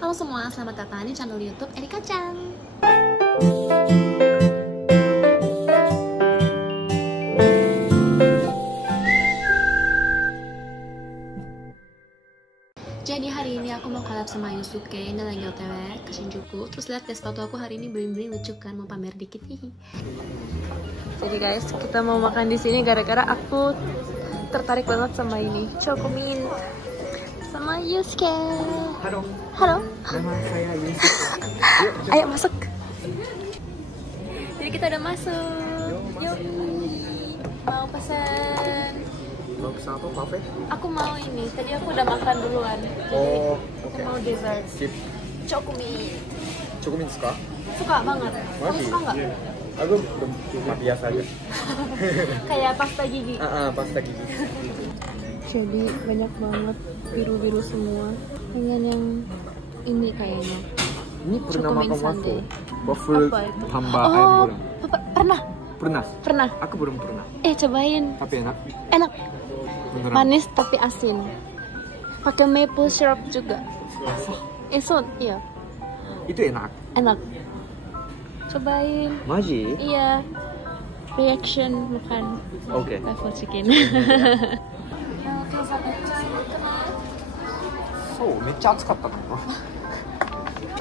Halo semua, selamat datang di channel YouTube Erika Chan. Jadi hari ini aku mau collab sama Yusuke. Ini lagi OTW ke Shinjuku. Terus lihat deh, sepatu aku hari ini bling-bling lucu kan, mau pamer dikit nih. Jadi guys, kita mau makan di sini gara-gara aku tertarik banget sama ini, Chocomin sama Yusuke. Halo. Halo. Nama saya Yusuke. Ayo masuk. Jadi kita udah masuk. Yuk. Mau pesan. Mau pesan apa, Pape? Aku mau ini. Tadi aku udah makan duluan. Oh, Aku mau dessert. Sip. Chocomin. Chocomin suka? Suka banget. Kamu suka nggak? Aku belum, cuma biasa aja. Kayak pasta gigi. Pasta gigi. Jadi banyak banget biru-biru semua. Pengen yang ini kayaknya. Ini pernah Chocomin makan sundae. waffle Apa itu? tambah air Oh, gula. pernah. Pernah? Aku belum pernah. Cobain. Tapi enak. Enak. Beneran. Manis tapi asin. Pakai maple syrup juga. Iya. Itu enak. Enak. Cobain. Maji? Iya. Reaction makan Oke. level chicken. そう、めっちゃ暑かったの。め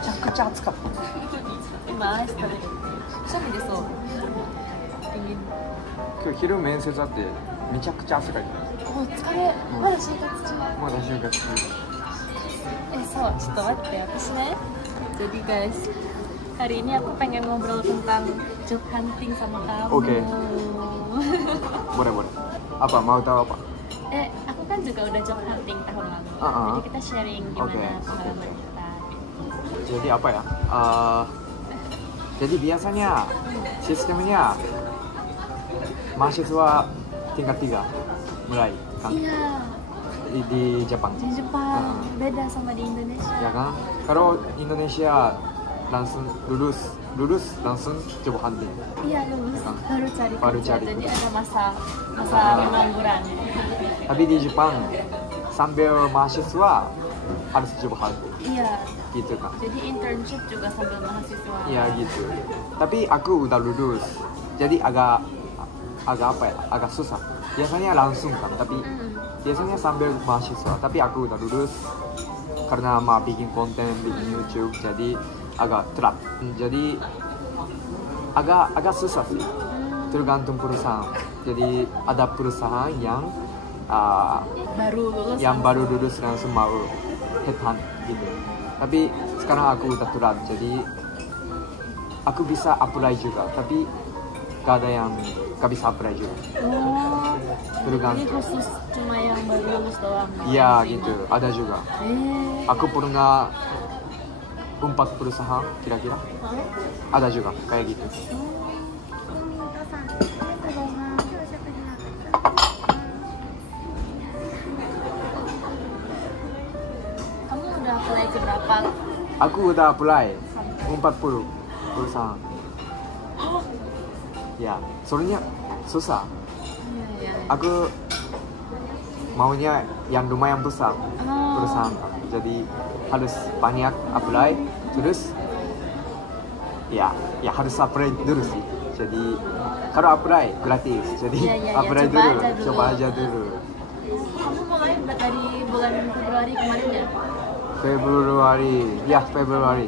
ちゃくちゃ暑かった。 今アイス食べる。くしゃみ出そう。dingin。今日昼面接あってめちゃくちゃ汗かいてる。お疲れ。まだ就活中。まだ就活中。そう、ちょっと待って、私ね. Jadi guys, hari ini aku pengen ngobrol tentang job hunting sama kamu. Oke. Boleh. Apa? Mau tahu apa? Aku kan juga udah job hunting tahun lalu. Jadi kita sharing gimana pengalaman kita. Jadi apa ya? Jadi biasanya sistemnya mahasiswa tingkat 3 mulai kan? Iya. Di Jepang. Di Jepang beda sama di Indonesia. Ya kan? Kalau Indonesia langsung lulus langsung job hunting. Iya, lulus Ya kan? baru cari kerja. Jadi ada masa pengangguran. Tapi di Jepang sambil mahasiswa harus job hunting. Iya. Gitu kan? Jadi internship juga sambil mahasiswa. Iya gitu. Tapi aku udah lulus. Jadi agak apa ya? Agak susah. Biasanya langsung kan, tapi biasanya sambil mahasiswa. Tapi aku udah lulus karena mau bikin konten, bikin YouTube, jadi agak telat. Jadi agak susah sih. Tergantung perusahaan. Jadi ada perusahaan yang baru lulus langsung mau headhunt gitu. Tapi sekarang aku udah telat, jadi aku bisa apply juga. Tapi gak ada yang gak bisa apply juga. Jadi khusus cuma yang baru lulus doang. Iya gitu, ada juga. Aku pernah 4 perusahaan kira-kira. Ada juga kayak gitu. Kamu udah apply ke berapa? Aku udah apply 40 perusahaan. Ya, soalnya susah. Aku maunya yang lumayan besar perusahaan, jadi harus banyak apply, terus ya harus apply dulu sih. Jadi kalau apply gratis, jadi apply dulu, coba aja dulu. Kamu mulai dari bulan Februari kemarin ya? Februari.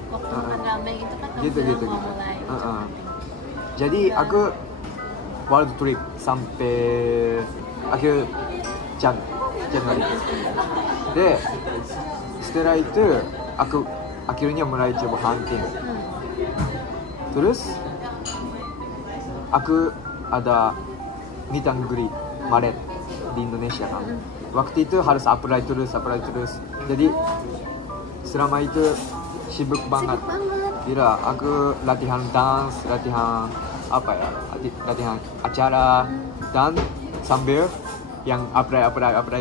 Waktu kan rame itu kan kamu Gitu. mau mulai. Jadi aku world trip sampai akhir Januari. Setelah itu aku akhirnya mulai coba hunting. Terus aku ada meet and greet Maret di Indonesia kan. Waktu itu harus apply terus. Jadi selama itu sibuk banget. Gila, aku latihan dance, latihan acara, dan sambil yang apply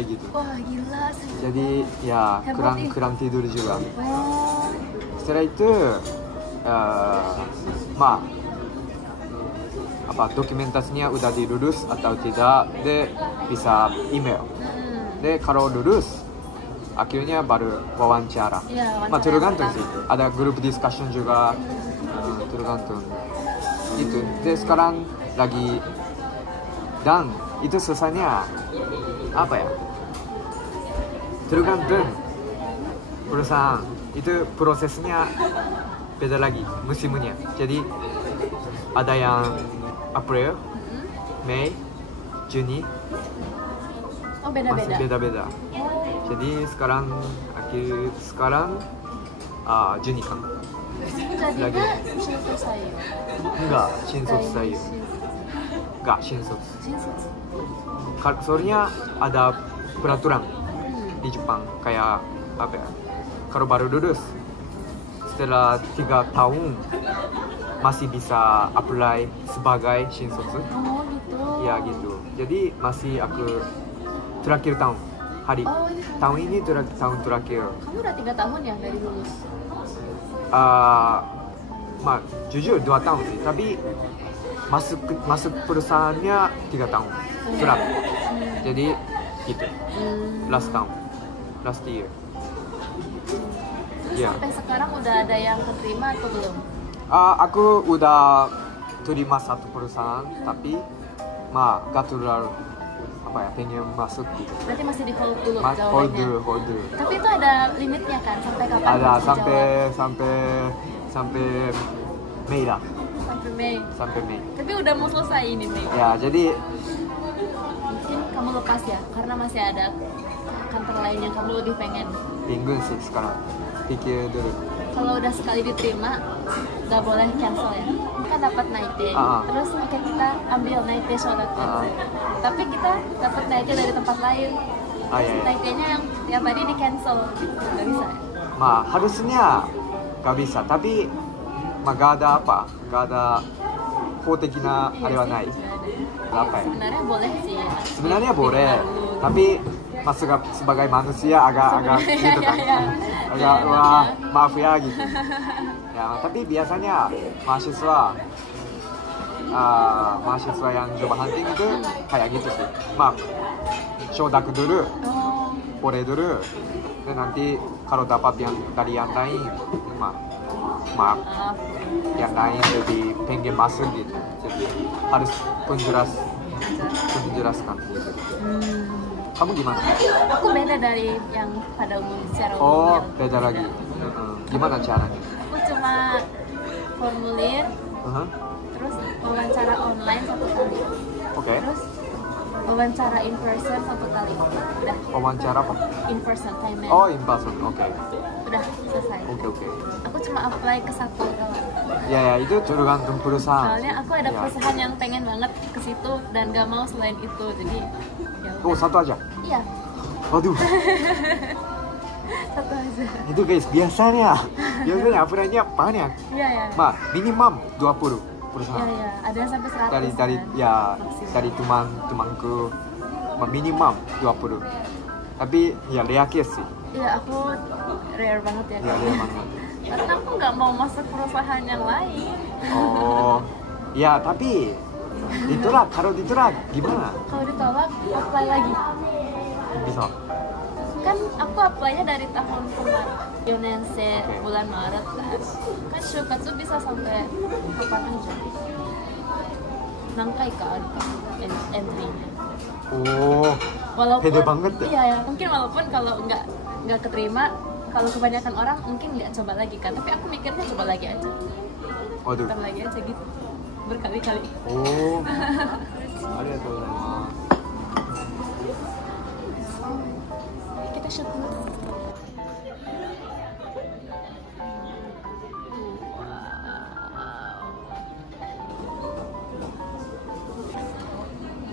gitu. Wah gila sih. Jadi ya kurang tidur juga. Setelah itu dokumentasinya udah dilulus atau tidak, bisa email. Kalau lulus akhirnya baru wawancara. Iya, wawancara Tergantung pertama. sih. Ada grup discussion juga. Tergantung. Gitu. Jadi sekarang lagi dan itu selesainya apa ya? Tergantung perusahaan. Itu prosesnya beda lagi musimnya. Jadi ada yang April, Mei, Juni. Oh, Masih beda-beda. beda-beda. Jadi sekarang Juni kan? Jadinya Shinto Sayo. Enggak, Shinsotsu Sayu. Enggak, Shinsotsu. Shinsotsu. Soalnya ada peraturan di Jepang kayak apa ya? Kalau baru lulus setelah 3 tahun masih bisa apply sebagai Shinsotsu. Oh gitu. Ya gitu. Jadi masih aku terakhir tahun hari. Oh, ini Tahun ini tahun terakhir. kamu udah 3 tahun ya dari lulus? Jujur 2 tahun sih, tapi masuk perusahaannya 3 tahun. Surat. Jadi gitu. Last year. Terus Ya. sampai sekarang udah ada yang keterima atau belum? Aku udah terima satu perusahaan, tapi gak terlalu apa ya, pengen masuk gitu. Berarti masih di hold dulu jawabannya. Hold dulu. Tapi itu ada limitnya kan, sampai kapan? Ada harus dijawab? sampai Mei lah, Sampai Mei. sampai Mei. Tapi udah mau selesai ini Mei. Ya, jadi Mungkin kamu lepas ya, karena masih ada kantor lain yang kamu lebih pengen. bingung sih sekarang. Pikir dulu. Kalau udah sekali diterima, nggak boleh cancel ya. Kan dapat night day, terus oke, kita ambil night day sholat kan. Tapi kita dapat night day dari tempat lain. Iya. Night day-nya yang tadi di cancel, nggak bisa. Harusnya gak bisa, tapi gak ada gak ada法的なあれはない。apa ya? Sebenarnya boleh sih ya. Sebenarnya boleh, tapi sebagai manusia agak gitu kan. Agak wah maaf ya gitu. Ya, tapi biasanya mahasiswa yang job hunting itu kayak gitu sih. Shodak dulu, Oh, boleh dulu. Dan nanti kalau dapat yang dari yang lain, maaf, yang lain lebih pengen masuk gitu. Jadi harus penjelaskan gitu. Kamu gimana? aku beda dari yang pada umum secara umum. Oh, beda lagi. Gimana caranya? Aku cuma formulir, terus wawancara online 1 kali, Oke. terus wawancara in person 1 kali. Udah, Wawancara apa? in person time Oh, in person. Oke. udah selesai. Oke. Aku cuma apply ke 1 doang. Ya, itu tergantung perusahaan. Soalnya aku ada Ya. perusahaan yang pengen banget ke situ dan gak mau selain itu. Jadi ya Oh, udah. 1 aja. Iya, Waduh. 1 aja. Itu guys, biasanya apply-nya banyak. Iya ya. Minimum 20 Iya perusahaan. ya, ada yang sampai 100. Dari kan? Maksimal. dari temanku minimum 20. Tapi ya rare case sih. Iya, aku rare banget ya. Ya rare banget. Karena aku nggak mau masuk perusahaan yang lain. Oh. Ya, tapi kalau ditolak gimana? Kalau ditolak, apply lagi. Bisa. Kan aku apply-nya dari tahun kemarin. Yonense Oke. bulan Maret kan. Kan shukatsu bisa sampai kapan aja. Nangkai kan entry-nya. Oh. Walaupun Pede banget ya? Iya ya, mungkin walaupun kalau nggak keterima, kalau kebanyakan orang mungkin nggak coba lagi kan. Tapi aku mikirnya coba lagi aja. Waduh. Coba lagi aja gitu. Berkali-kali. Oh. Arigatou gozaimasu. Kita shoot dulu.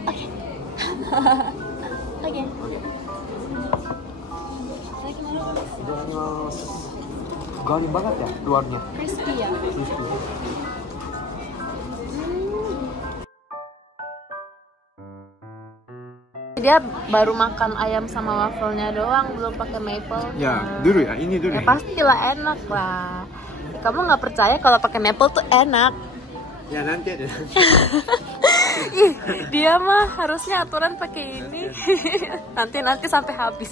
Oke. Lagi mau Itadakimasu. Garing banget ya luarnya. crispy ya. Crispy. Dia baru makan ayam sama wafelnya doang, belum pakai maple. Dulu ya, ini dulu. Ya pastilah enak lah. Kamu nggak percaya kalau pakai maple tuh enak? Ya nanti aja. Ih, dia mah harusnya aturan pakai ini. Nanti sampai habis.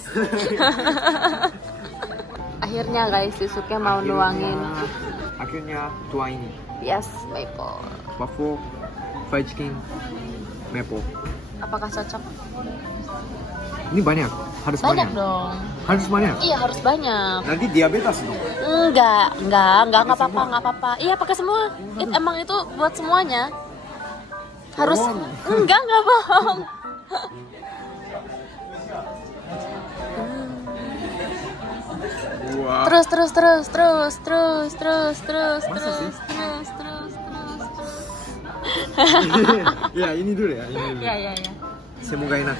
Akhirnya guys, Yusuke mau nuangin. Akhirnya tua ini. Yes, maple. Waffle, fried chicken, maple. Apakah cocok? Ini banyak, harus Banyak banyak. dong. Harus banyak. Iya, harus banyak. Nanti diabetes dong. Enggak apa-apa. Iya, pakai semua. Emang itu buat semuanya. Harus enggak bohong. Wah. Terus. Masa sih? Terus. Ya, ini dulu ya. Iya. Semoga enak.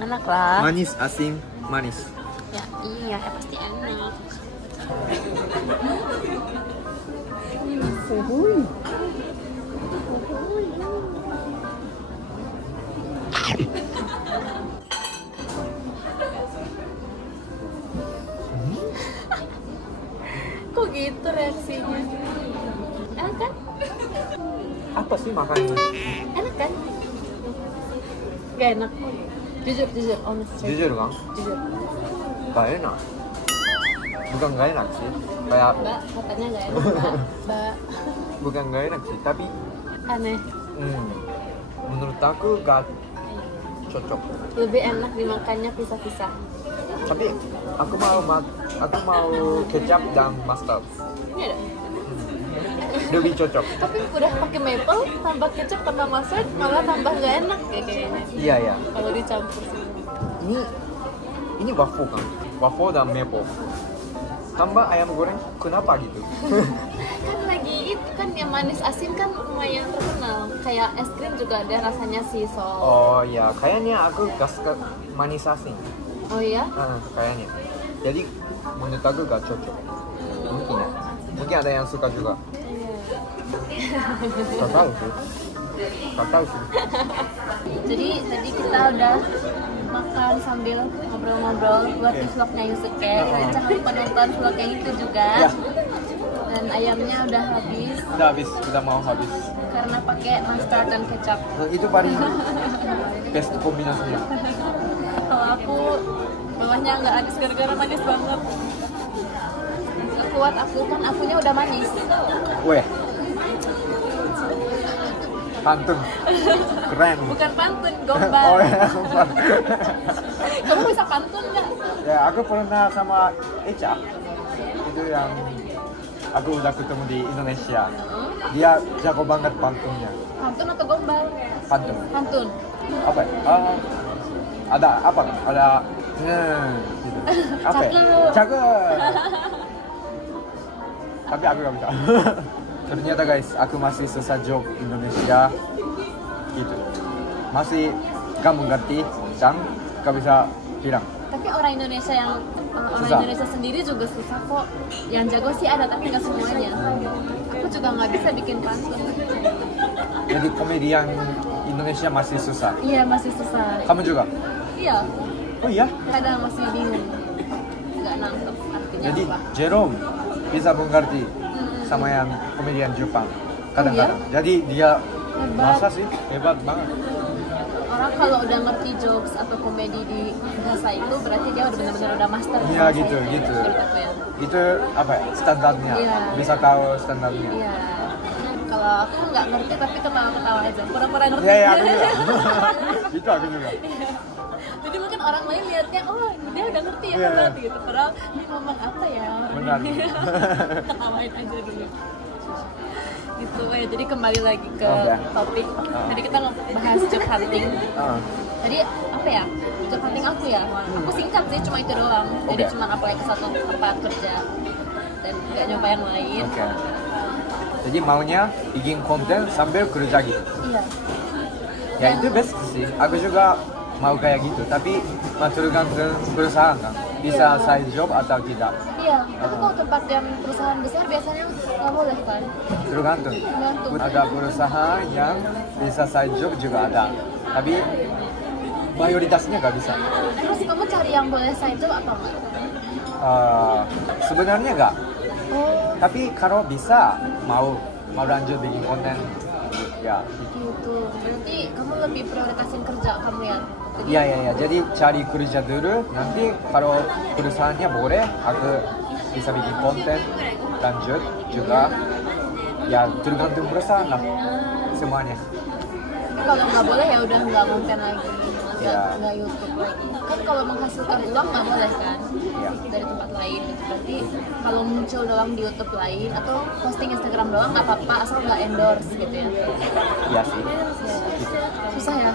Enak lah. Manis, asin, manis. Ya, iya, pasti enak. Kok gitu reaksinya? Enak kan? Apa sih makannya? Enak kan? Gak enak. Jujur, honest. Jujur kan? Jujur. Gak enak. Bukan gak enak sih. Kayak Mbak, katanya gak enak, Mbak. bukan gak enak sih, tapi Aneh. menurut aku gak cocok. Lebih enak dimakannya pisah-pisah. Tapi aku mau kecap dan mustard. Ini ada. Lebih cocok. Tapi udah pakai maple, tambah kecap, tambah mustard, malah tambah gak enak ya kayaknya. Iya. Kalau dicampur semua. Ini waffle kan? Waffle dan maple. Tambah ayam goreng, kenapa gitu? Kan lagi itu kan yang manis asin kan lumayan terkenal. Kayak es krim juga ada rasanya sea salt. Oh ya, kayaknya aku gak suka manis asin. Oh iya? Kayaknya. Jadi menurut aku gak cocok. Mungkin ya. Mungkin ada yang suka juga. Gak tahu sih. Jadi tadi kita udah makan sambil ngobrol-ngobrol buat di vlognya Yusuke. Kalian jangan lupa nonton vlog yang itu juga. Ya. Dan ayamnya udah habis Udah mau habis. karena pakai mustard dan kecap. Itu paling best kombinasinya. Kalau aku bawahnya nggak habis gara-gara manis banget. Nggak kuat aku kan akunya udah manis. Weh. Pantun. Keren. Bukan pantun, gombal. Oh ya. Kamu bisa pantun nggak? Ya, aku pernah sama Eca. Itu yang aku udah ketemu di Indonesia. Dia jago banget pantunnya. Pantun atau gombal? Pantun. Pantun. Apa? Ada apa? Ada gitu. Apa? Cakep. Tapi aku gak bisa. Ternyata guys, aku masih susah job Indonesia gitu. Masih gak mengerti dan gak bisa bilang. Tapi orang Indonesia Susah. Indonesia sendiri juga susah kok. Yang jago sih ada tapi nggak semuanya. Aku juga nggak bisa bikin pantun. Jadi komedian Indonesia masih susah. Iya masih susah. Kamu juga? Iya. Oh iya? Kadang masih bingung. Nggak nangkep artinya Jadi apa. Jerome bisa mengerti sama yang komedian Jepang kadang-kadang. Jadi dia Hebat. masa sih hebat banget. Orang kalau udah ngerti jokes atau komedi di bahasa itu berarti dia udah benar-benar udah master. di Iya bahasa gitu. itu. Menurut aku ya. Itu apa ya? Standarnya. Iya. Bisa tahu standarnya. Iya. Kalau aku nggak ngerti tapi ketawa-ketawa aja. Pura-pura ngerti. Iya, aku juga. Itu aku juga. Jadi mungkin orang lain lihatnya, oh dia udah ngerti ya Iya. hebat gitu. Padahal ini ngomong apa ya? Benar. Ketawain aja dulu. Gitu ya. Jadi kembali lagi ke Oke. topik. Jadi kita bahas job hunting. Jadi apa ya? Job hunting aku ya. Aku singkat sih, cuma itu doang. Jadi Oke. cuma apply ke satu tempat kerja dan nggak nyoba yang lain. Oke. Jadi maunya bikin konten sambil kerja gitu. Iya. Ya itu best sih. Aku juga mau kayak gitu. Tapi tergantung perusahaan kan. Bisa Iya. side job atau tidak. Iya. Tapi kalau tempat yang perusahaan besar biasanya nggak boleh kan? Tergantung. Tergantung. Ada perusahaan yang bisa side job juga ada. Tapi mayoritasnya nggak bisa. Terus kamu cari yang boleh side job atau enggak? Sebenarnya nggak. Oh. Tapi kalau bisa mau lanjut bikin konten Ya. Gitu. Berarti kamu lebih prioritasin kerja kamu ya? Iya, iya, iya. Jadi cari kerja dulu. Nanti kalau perusahaannya boleh, aku bisa bikin konten lanjut juga. Ya tergantung perusahaan lah semuanya. Tapi kalau nggak boleh ya udah nggak konten lagi, Ya. nggak YouTube lagi. Kan kalau menghasilkan uang nggak boleh kan? Ya. Dari tempat lain. Berarti kalau muncul doang di YouTube lain atau posting Instagram doang nggak apa-apa asal nggak endorse gitu ya? Iya sih. Susah ya?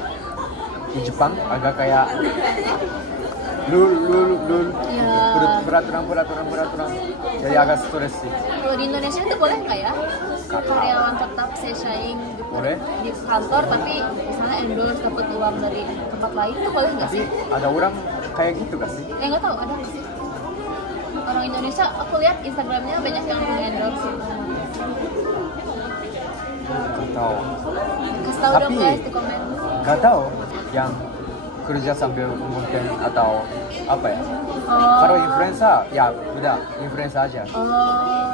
Di Jepang agak kayak Ya. peraturan. Jadi agak stres sih. Kalau di Indonesia itu boleh nggak ya? Karyawan tetap sharing gitu Boleh. di kantor tapi misalnya endorse dapat uang dari tempat lain itu boleh nggak Tapi sih? ada orang kayak gitu gak sih? Nggak tahu ada nggak sih? Orang Indonesia aku lihat Instagramnya banyak yang endorse. Gak tahu. Kasih tahu dong Tapi- guys di komen. Gak tahu yang kerja sambil konten atau apa ya? Oh. Kalau influencer, ya udah influencer aja. Oh.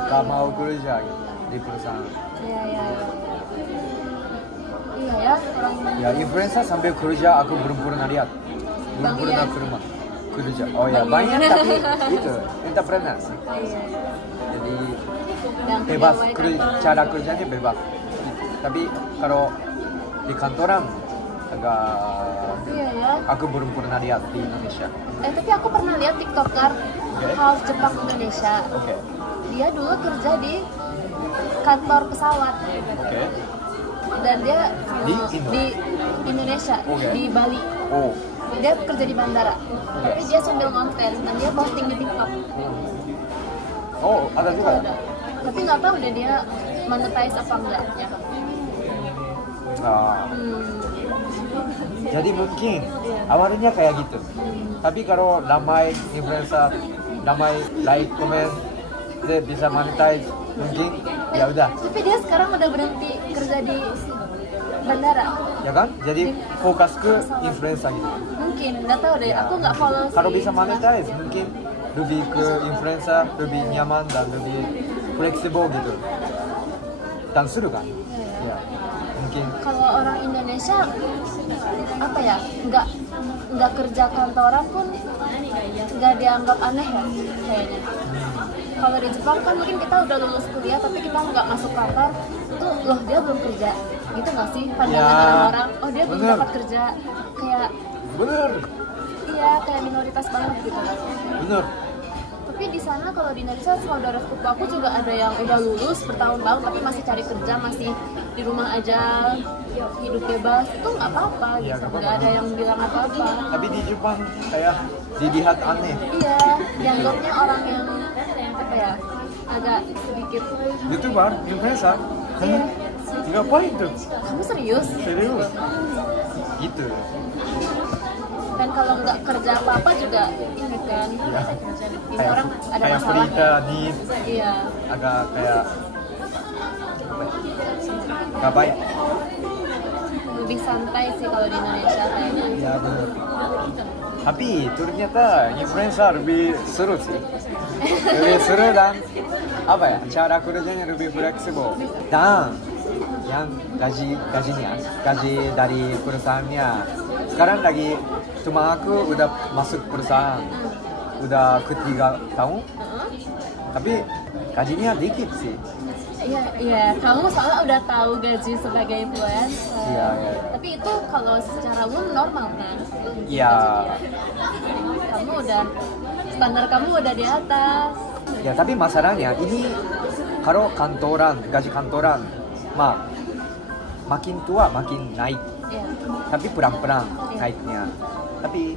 Gak mau kerja gitu, di perusahaan. Iya. Iya ya orang Ya influencer sambil kerja aku belum pernah lihat. Belum Bang pernah Ian. ke rumah kerja. Oh ya Bang banyak Ian. tapi itu entrepreneur sih. Iya. Jadi Yang bebas pegawai kantoran. cara kerjanya bebas. Tapi kalau di kantoran agak Iya ya. aku belum pernah lihat di Indonesia. Tapi aku pernah lihat TikToker half Jepang Indonesia. Oke. Dia dulu kerja di kantor pesawat Oke. dan dia Di Indo? di Indonesia, Oke. di Bali. Oh. Dia kerja di bandara. Tapi dia sambil konten dan dia posting di TikTok. Oh, ada Itu juga. ada. Tapi nggak tahu deh dia monetize apa enggak ya. Ah, Hmm. jadi mungkin awalnya kayak gitu. Tapi kalau ramai influencer, ramai like, komen, dia bisa monetize, mungkin ya udah, Tapi dia sekarang udah berhenti kerja di bandara. ya kan? Jadi fokus ke influencer gitu. Mungkin nggak tahu deh. Aku nggak follow. Kalau sih. bisa monetize, mungkin lebih ke influencer, lebih nyaman dan lebih fleksibel gitu. Dan seru kan? Ya, mungkin. Kalau orang Indonesia apa ya nggak kerja kantoran pun nggak dianggap aneh ya kayaknya. Kalau di Jepang kan mungkin kita udah lulus kuliah tapi kita nggak masuk kantor itu loh dia belum kerja gitu nggak sih pandangan Ya, orang-orang oh dia belum bener. dapat kerja kayak Bener, iya kayak minoritas banget gitu. bener. Tapi di sana kalau di Indonesia saudara sepupu aku juga ada yang udah lulus bertahun-tahun tapi masih cari kerja masih di rumah aja hidup bebas itu nggak apa-apa Iya, gitu nggak nggak ada apa-apa. yang bilang apa-apa. Tapi di Jepang kayak dilihat aneh. Iya dianggapnya orang yang apa ya agak sedikit YouTuber, influencer, iya ngapain tuh? kamu serius Serius? Gitu. dan kalau nggak kerja apa-apa juga ini kan Ya. ini orang ada kayak masalah berita di iya agak kayak apa ya? Gak baik. lebih santai sih kalau di Indonesia kayaknya. Ya benar. Tapi ternyata influencer lebih seru sih. Lebih seru dan apa ya? Cara kerjanya lebih fleksibel. Dan yang gaji dari perusahaannya sekarang lagi cuma aku udah masuk perusahaan udah ketiga tahun tapi gajinya dikit sih. Iya, kamu soalnya udah tahu gaji sebagai influencer. Iya, iya. Tapi itu kalau secara umum normal kan? Iya. Kamu udah standar kamu udah di atas. Ya tapi masalahnya ini kalau gaji kantoran makin tua makin naik Iya. tapi pelan-pelan naiknya. Tapi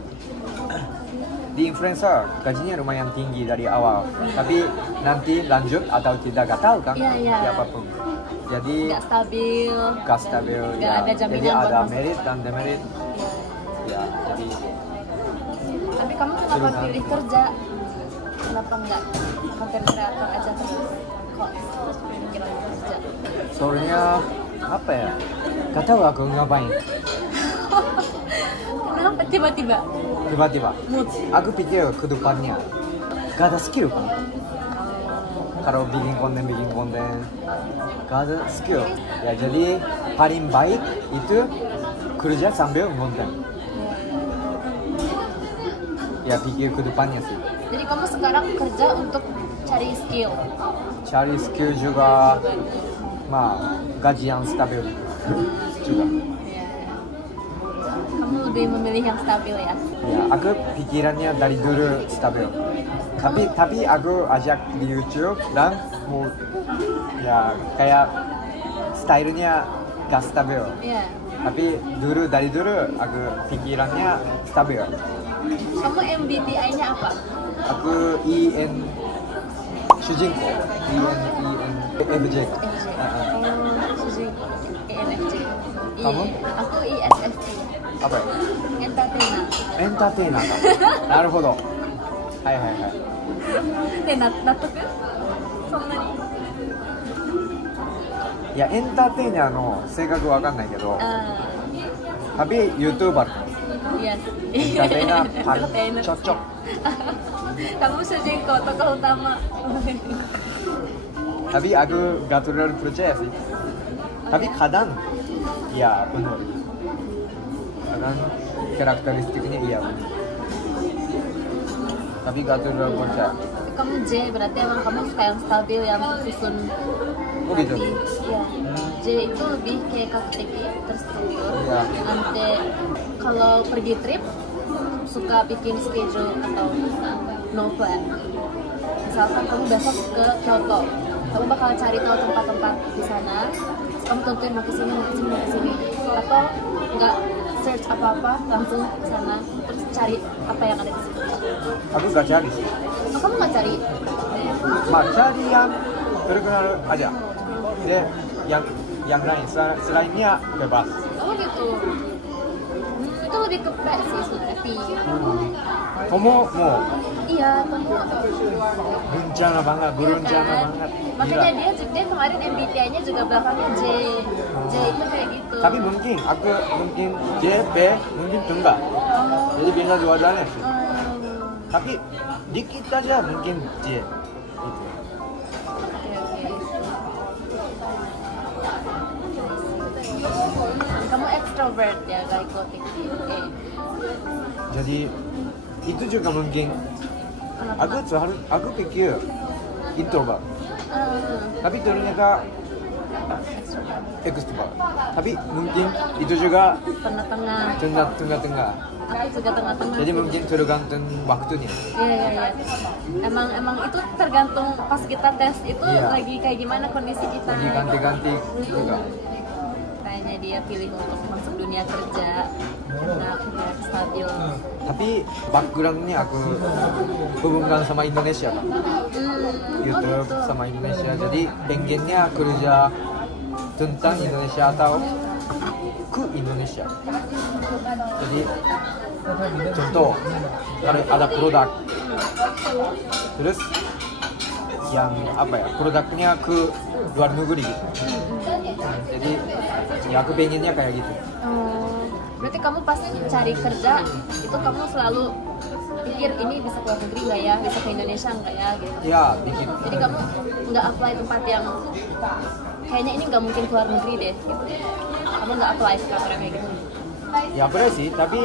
di influencer gajinya lumayan tinggi dari awal tapi nanti lanjut atau tidak gak tahu kan. Iya, iya. Siapapun jadi Gak stabil. gak stabil Gak ya. ada jaminan Jadi buat ada masuk. merit dan demerit ya. Jadi Tapi kamu kenapa Seru kan? pilih kerja? Kenapa enggak content creator aja terus? Kok pikiran kerja? soalnya apa ya, gak tahu aku ngapain Kenapa tiba-tiba tiba-tiba mood? aku pikir ke depannya gak ada skill kan. Kalau bikin konten gak ada skill ya. Jadi paling baik itu kerja sambil ngonten. Ya pikir ke depannya sih. Jadi kamu sekarang kerja untuk cari skill. Cari skill juga, gaji yang stabil juga. Kamu lebih memilih yang stabil ya? Ya, aku pikirannya dari dulu stabil. Tapi aku ajak di YouTube dan mau ya kayak stylenya gak stabil. Iya. Tapi dari dulu aku pikirannya stabil. Kamu MBTI-nya apa? Aku IN Shujinko. INFJ. Shujinko. ENFJ. Kamu? Aku ISFP. Apa ya? Entertainer. Entertainer か。なるほど。はいはいはい。で、納得？そんなに？いや、エンターテイナーの性格わかんないけど、tapi YouTuber. Iya. Entertainer pan cocok. Kamu Shujinko, tokoh utama. Tapi aku gak terlalu percaya sih. Tapi kadang, ya benar. Kadang karakteristiknya iya benar. Tapi gak terlalu percaya. Kamu J, berarti emang kamu suka yang stabil, yang susun. Oh gitu? Iya. J itu lebih kayak kakteki, terstruktur. Iya. Nanti kalau pergi trip, suka bikin schedule atau no plan. Misalkan kamu besok ke Kyoto, kamu bakal cari tahu tempat-tempat di sana. Kamu tentuin mau kesini, mau kesini, mau kesini. Atau nggak search apa-apa, langsung ke sana, terus cari apa yang ada di situ. Aku gak cari sih. Oh, kamu nggak cari? Cari yang terkenal aja. Jadi yang lain selainnya bebas. Oh gitu. Itu lebih ke P sih sebenarnya, P. Kamu mau? Iya, kamu Berencana banget. Makanya Gila. dia kemarin MBTI-nya juga belakangnya J. J itu kayak gitu. Tapi mungkin aku J, P, mungkin enggak. Jadi bisa dua-duanya sih. Tapi dikit aja mungkin J. Gitu. Kamu extrovert ya, glycotic. Jadi itu juga mungkin. Aku pikir introvert. Tapi ternyata extrovert. Tapi mungkin itu juga tengah-tengah. Aku juga tengah-tengah. Jadi mungkin tergantung waktunya. Iya. Emang itu tergantung pas kita tes itu lagi kayak gimana kondisi kita. Lagi ganti-ganti juga. Kayaknya dia pilih untuk masuk dunia kerja, enak, stabil. Tapi backgroundnya aku hubungkan sama Indonesia kan. YouTube sama Indonesia. Jadi pengennya kerja tentang Indonesia atau ke Indonesia. Jadi contoh kalau ada produk, terus yang produknya ke luar negeri gitu. Jadi ya aku pengennya kayak gitu. Berarti kamu pas cari kerja itu kamu selalu pikir ini bisa ke luar negeri nggak ya, bisa ke Indonesia nggak ya gitu. Ya bikin. Jadi kamu nggak apply tempat yang kayaknya ini nggak mungkin ke luar negeri deh gitu. Kamu nggak apply sekarang kayak gitu. Ya benar sih, tapi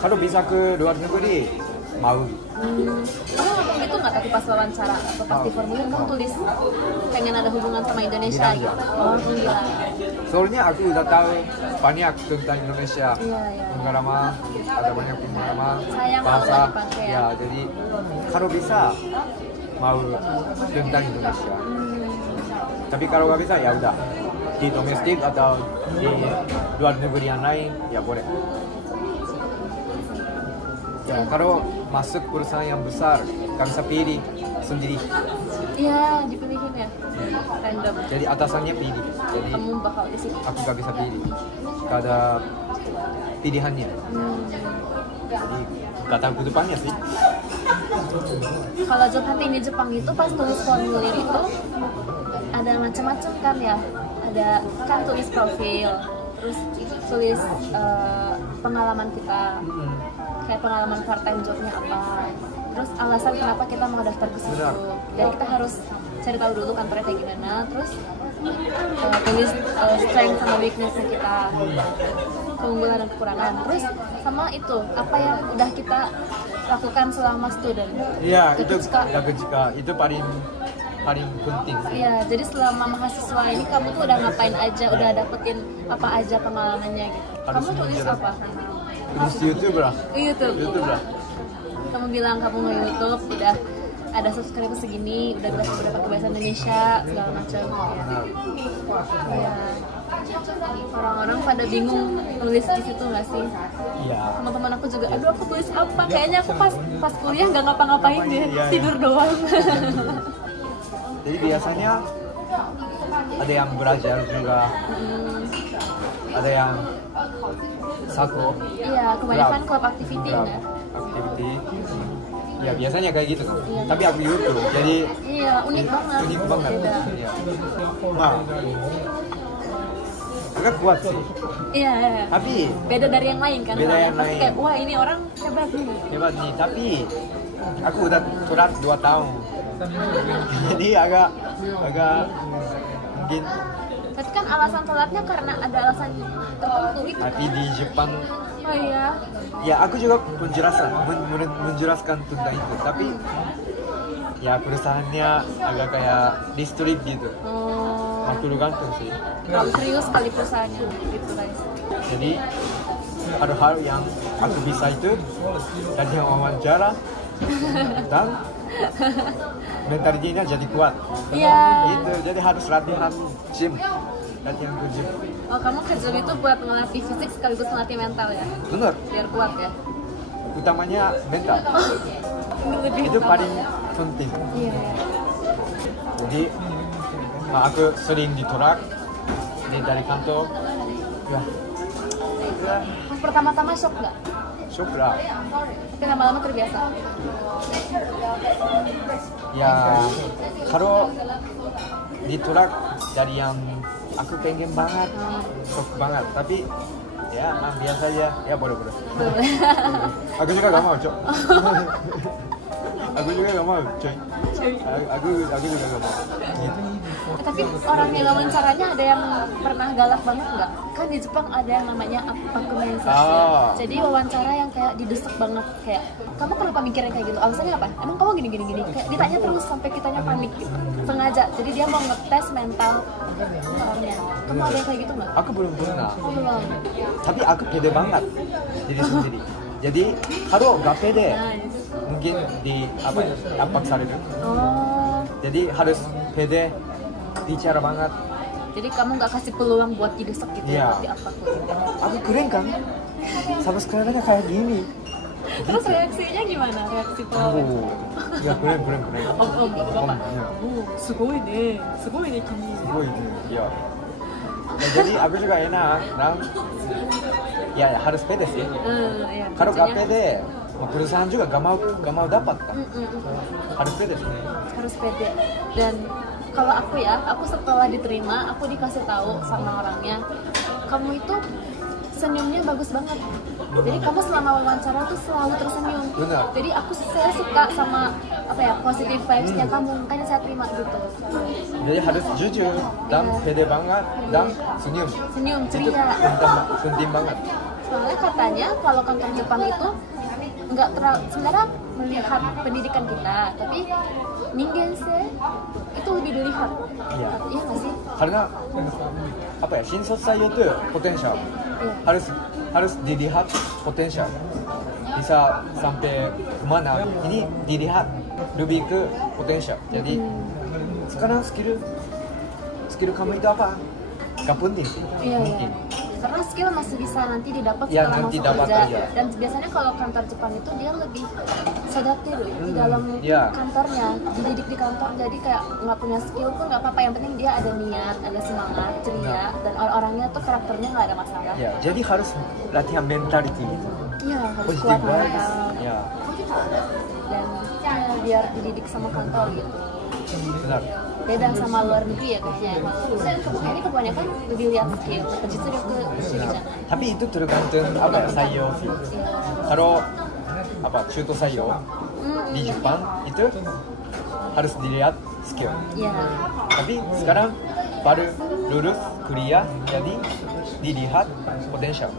kalau bisa ke luar negeri mau. Kamu ngomong gitu nggak tapi pas wawancara atau pas di formulir kamu tulis pengen ada hubungan sama Indonesia Bilang gitu? Oh iya. Soalnya aku udah tahu banyak tentang Indonesia. Iya. Pengalaman, ada banyak pengalaman, Sayang bahasa. kalau dipakai ya. Ya jadi kalau bisa mau tentang Indonesia. Tapi kalau nggak bisa ya udah di domestik atau di luar negeri yang lain ya boleh. Ya, kalau masuk perusahaan yang besar, nggak bisa pilih sendiri. Iya, dipilihin ya, random. Jadi atasannya pilih. Jadi Kamu bakal di situ. aku nggak bisa pilih. Nggak ada pilihannya. Jadi nggak tahu ke depannya sih. Kalau job hunting di Jepang itu pas tulis formulir itu ada macam-macam kan ya. Ada kan tulis profil, terus tulis pengalaman kita. Kayak pengalaman part time jobnya apa, terus alasan kenapa kita mau daftar ke situ. Jadi kita harus cari tahu dulu kantornya kayak gimana, terus tulis strength sama weakness-nya kita, keunggulan dan kekurangan, terus sama itu apa yang udah kita lakukan selama student. Iya, itu Ketika- Gakuchika itu paling penting sih. Iya, jadi selama mahasiswa ini kamu tuh udah ngapain aja, udah dapetin apa aja pengalamannya gitu. Harus Kamu tulis menjelaskan. apa? Terus YouTube lah. YouTube. YouTube lah. Kamu bilang kamu nge-YouTube udah ada subscriber segini, udah bisa beberapa bahasa Indonesia segala macam. Nah, Iya. Orang-orang pada bingung nulis di situ nggak sih? iya. Teman-teman aku juga, aduh aku tulis apa? Kayaknya aku pas kuliah nggak ngapa-ngapain deh, Iya. tidur doang. Jadi biasanya ada yang belajar juga, ada yang satu Iya, kebanyakan club activity club nggak? activity. Ya biasanya kayak gitu kan. Iya. Tapi aku YouTube, jadi Iya, unik banget. unik banget. Beda. Iya. Nah, agak kuat sih. Iya, iya. Tapi Beda dari yang lain kan? Beda yang Pasti lain. kayak, wah ini orang hebat nih. hebat nih. Tapi aku udah telat 2 tahun. Jadi agak mungkin. Tapi kan alasan telatnya karena ada alasan tertentu itu Tapi kan? di Jepang, Oh iya. ya aku juga menjelaskan tentang itu. Tapi ya perusahaannya agak kayak distrik gitu. Oh, Aku gantung sih. terlalu serius kali perusahaannya gitu guys. Jadi hal-hal yang aku bisa itu dari yang wawancara dan mentalitinya jadi kuat. Iya. Gitu. Jadi harus latihan gym. Latihan ke gym. Oh, kamu ke gym itu buat melatih fisik sekaligus melatih mental ya? Bener. Biar kuat ya? Utamanya mental. Ini lebih Itu utama. paling penting. Iya, iya. Jadi aku sering ditolak dari kantor. Ya, Pas pertama-tama shock nggak? shock lah. Tapi lama-lama terbiasa. Ya, kalau ditolak dari yang aku pengen banget, shock banget. Tapi ya biasa aja. Ya boleh. Aku juga gak mau, Cok. Aku juga gak mau, coy. Aku juga gak mau. Gitu. Tapi orang yang wawancaranya ada yang pernah galak banget nggak? Kan di Jepang ada yang namanya apakumensashi. Oh. Jadi wawancara yang kayak didesak banget, kayak kamu kenapa mikirnya kayak gitu? Alasannya apa? Emang kamu gini. Kayak ditanya terus sampai kitanya panik gitu. Sengaja. Jadi dia mau ngetes mental orangnya. Kamu ada yang kayak gitu nggak? Aku belum pernah. Oh, belum. Tapi aku pede banget diri sendiri. Jadi kalau gak pede, Nice. mungkin dipaksa gitu. Oh. Jadi harus pede, bicara banget. Jadi kamu nggak kasih peluang buat didesak gitu Iya. ya, buat diapakun. Aku keren kan? Sampai sekarang kayak gini. Terus reaksinya gimana? Reaksi pelawan? Oh, ya keren. Bapak. Ya. Oh, sugoi nih kimi. Gue ini, ya. Ya, jadi aku juga enak, dan ya harus pede sih. Iya. Kalau gak bacanya- pede, perusahaan juga gak mau dapat kan. Harus pede sih. Harus pede. Dan kalau aku setelah diterima, aku dikasih tahu sama orangnya, kamu itu senyumnya bagus banget. Jadi kamu selama wawancara tuh selalu tersenyum. Benar. Jadi saya suka sama positive vibes-nya kamu, makanya saya terima gitu. Jadi harus jujur dan pede banget dan senyum. Senyum, Itu ceria. penting banget. Soalnya katanya kalau kantor Jepang itu nggak terlalu sebenarnya melihat pendidikan kita, tapi ningen-se itu lebih dilihat. Iya. Iya nggak sih? Karena 신卒採用itu potensial. Iya. Harus dilihat potensial. Bisa sampai kemana? Ini dilihat lebih ke potensial. Jadi sekarang skill kamu itu apa? Gak penting sih. Iya, Mungkin. Karena skill masih bisa nanti didapat Ya, setelah nanti masuk dapat kerja. kerja. Dan biasanya kalau kantor Jepang itu dia lebih sedatir di dalam ya. kantornya, dididik di kantor. Jadi kayak nggak punya skill pun nggak apa-apa. Yang penting dia ada niat, ada semangat, ceria, dan orangnya tuh karakternya nggak ada masalah. Ya, jadi harus latihan mentality. Iya, harus Positive kuat vibes. mental. Ya, Dan ya, biar dididik sama kantor gitu. benar. Beda sama luar negeri ya kayaknya. Ini kebanyakan lebih lihat skill, justru ke gitu. Tapi itu tergantung sayyo sih. Kalau junior sayyo di Jepang itu harus dilihat skill. Iya. Tapi sekarang baru lulus kuliah, jadi dilihat potensial.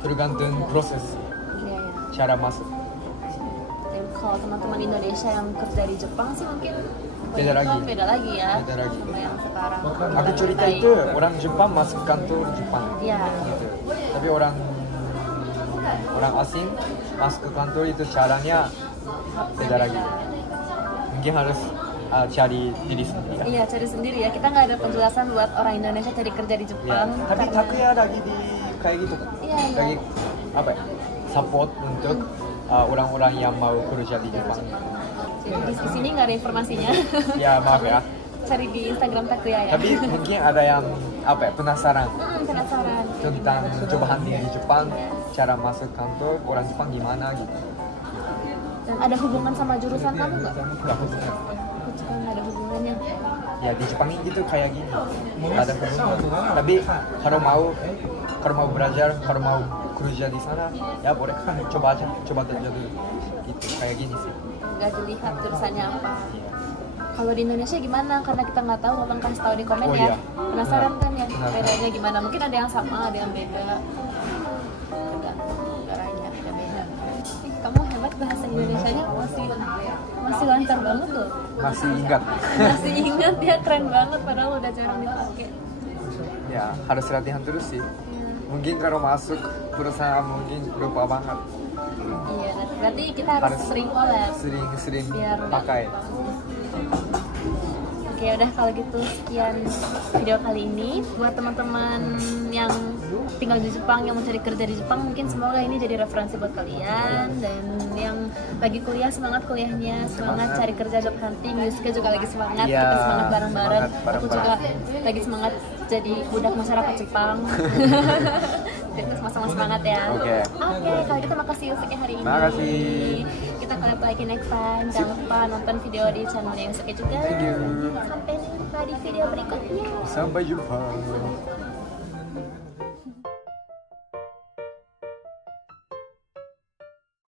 Tergantung proses Iya, iya. cara masuk. Dan kalau teman-teman Indonesia yang kerja di Jepang sih mungkin Beda lagi. Beda lagi ya. Beda lagi. Sama yang sekarang. Aku cerita itu orang Jepang masuk kantor Jepang. Iya. Gitu. Tapi orang asing masuk ke kantor itu caranya beda lagi. Mungkin harus cari diri sendiri. Ya. Iya, cari sendiri ya. Kita nggak ada penjelasan buat orang Indonesia cari kerja di Ya. Jepang. Tapi karena- Takuya lagi di kayak gitu. Iya, iya. Lagi apa ya? Support untuk orang-orang yang mau kerja di Jepang. Jadi di sini nggak ada informasinya. Ya maaf ya. Cari di Instagram Takuya ya. Tapi mungkin ada yang apa ya, penasaran Penasaran. tentang cobaan di Jepang, cara masuk kantor orang Jepang gimana gitu. Dan ada hubungan sama jurusan kamu nggak? Nggak hubungan. Jepang nggak ada hubungannya. Ya di Jepang ini gitu kayak gini. Nggak ada hubungan. Tapi kalau mau belajar, kalau mau kerja di sana, ya boleh coba aja dulu. Gitu kayak gini sih. Nggak dilihat jurusannya apa. Kalau di Indonesia gimana? Karena kita nggak tahu, tolong kasih tahu di komen Oh, ya. iya. Penasaran kan ya Penasaran. bedanya gimana? Mungkin ada yang sama, ada yang beda. Tergantung negaranya beda-beda. Kamu hebat, bahasa Indonesianya masih lancar banget loh. Masih ingat. Masih ingat ya, keren banget padahal udah jarang dipakai. Ya harus latihan terus sih. Mungkin kalau masuk perusahaan mungkin lupa banget. Iya, berarti kita harus sering collab. Sering Biar nggak pakai. Oke, udah kalau gitu sekian video kali ini. Buat teman-teman yang tinggal di Jepang, yang mencari kerja di Jepang, mungkin semoga ini jadi referensi buat kalian. Dan yang lagi kuliah, semangat kuliahnya, semangat cari kerja, job hunting. Yusuke juga lagi semangat, Iya, kita semangat bareng-bareng. semangat Aku juga lagi semangat jadi budak masyarakat Jepang. Jadi sama-sama semangat ya. Oke. Oke, kalau gitu makasih Yusuke hari ini. Makasih. Kita collab lagi next time. Jangan lupa nonton video di channelnya Yusuke juga. Thank you. Sampai jumpa di video berikutnya. Sampai jumpa.